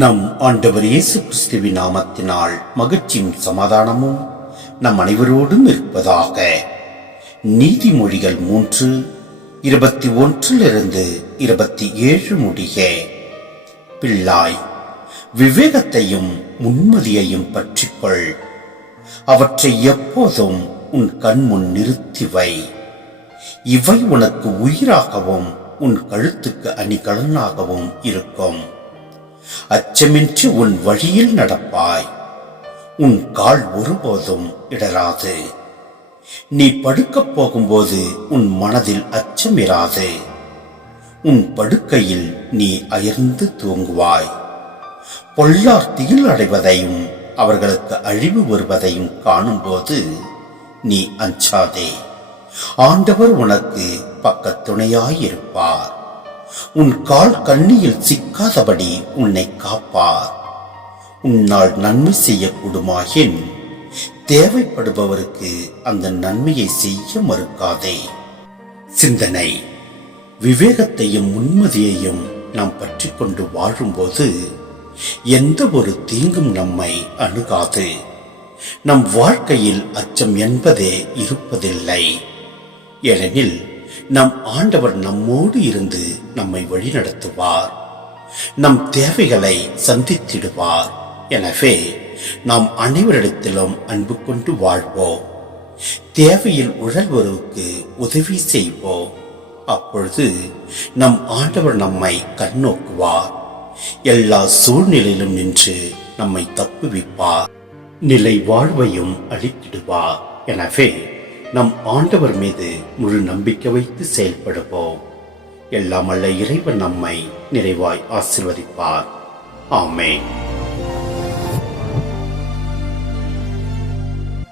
நம் ஆண்டவர் இயேசு கிறிஸ்துவின் நாமத்தினால் மகிழ்ச்சியும் சமாதானமும் நம் அனைவரோடும் இருப்பதாக. நீதிமொழிகள் மூன்று இருபத்தி ஒன்றிலிருந்து இருபத்தி ஏழு முடிய பிள்ளாய் விவேகத்தையும் முன்மதியையும் பற்றிக்கொள். அவற்றை எப்போதும் உன் கண்முன் நிறுத்தி வை. இவை உனக்கு உயிராகவும் உன் கழுத்துக்கு அணிகலனாகவும் இருக்கும். அச்சமின்றி உன் வழியில் நடப்பாய். உன் கால் ஒருபோதும் இடராது. நீ படுக்கப் போகும்போது உன் மனதில் அச்சமிராது. உன் படுக்கையில் நீ அயர்ந்து தூங்குவாய். பொல்லார் திகில் அடைவதையும் அவர்களுக்கு அழிவு வருவதையும் காணும்போது நீ அஞ்சாதே. ஆண்டவர் உனக்கு பக்கத்துணையாயிருப்பார். உன் கால் கண்ணியில் சிக்காதபடி உன்னை காப்பார். உன்னால் நன்மை செய்யக்கூடுமாயின் தேவைப்படுபவருக்கு அந்த நன்மையை செய்ய மறுக்காதே. சிந்தனை. விவேகத்தையும் முன்மதியையும் நாம் பற்றி கொண்டு வாழும்போது எந்த ஒரு தீங்கும் நம்மை அணுகாது. நம் வாழ்க்கையில் அச்சம் என்பதே இருப்பதில்லை. ஏனெனில் நம் ஆண்டவர் நம்மோடு இருந்து நம்மை வழிநடத்துவார். நம் தேவைகளை சந்தித்திடுவார். எனவே நாம் அனைவரிடத்திலும் அன்பு கொண்டு வாழ்வோம். தேவையில் உழல்வருக்கு உதவி செய்வோம். அப்பொழுது நம் ஆண்டவர் நம்மை கண்ணோக்குவார். எல்லா சூழ்நிலையிலும் நின்று நம்மை தப்புவிப்பார். நிலை வாழ்வையும் அளித்திடுவார் எனவே நம் ஆண்டவர் மீது முழு நம்பிக்கை வைத்து செயல்படுவோம். எல்லாம் அல்ல இறைவன் நம்மை நிறைவாய் ஆசிர்வதிப்பார். ஆமேன்.